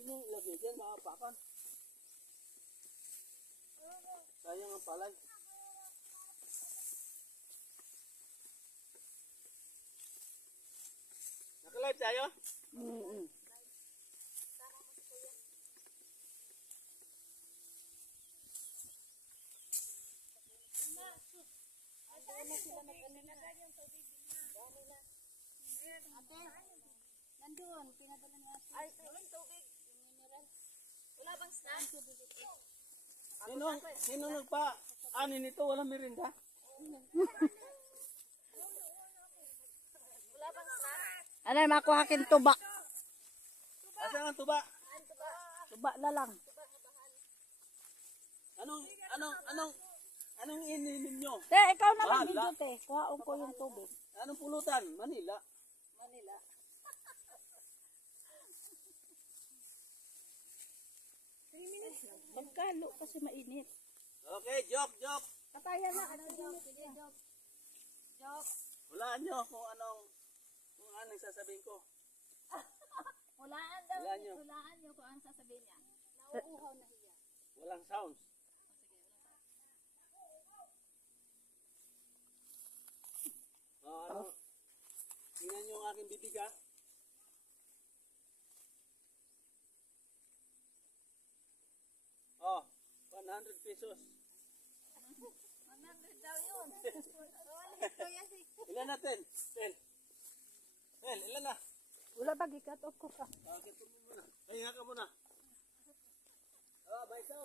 Yun yung lagay dyan, makapakan. Sayang ang palay. Naka-live tayo? Ate, nandun, pinadala ni ate. Ay, yung tubig. Yung mineral. Wala bang snack? Sino nagpa-ani nito? Walang merinda? Wala bang snack? Ano, makuhakin tuba. Asan ang tuba? Tuba na lang. Anong ininom nyo? Te, ikaw na lang dito, te. Kuhaon ko yung tubig. Anong pulutan? Manila. Manila. Magkalo kasi mainit. Okay, joke. Katayan na. Sige, joke. Joke. Hulaan nyo kung anong sasabihin ko. Hulaan daw. Hulaan nyo. Hulaan nyo kung ano sasabihin niya. Nauuhaw na hiya. Walang sounds. Tingnan nyo ang aking bibig ha. Oh, 100 pesos. 100 daw yun. Ilan natin? 10. Ilan na? Wala ba gikat o ko ka? Bakit mo muna? Pahinga ka muna. Oh, baisaw.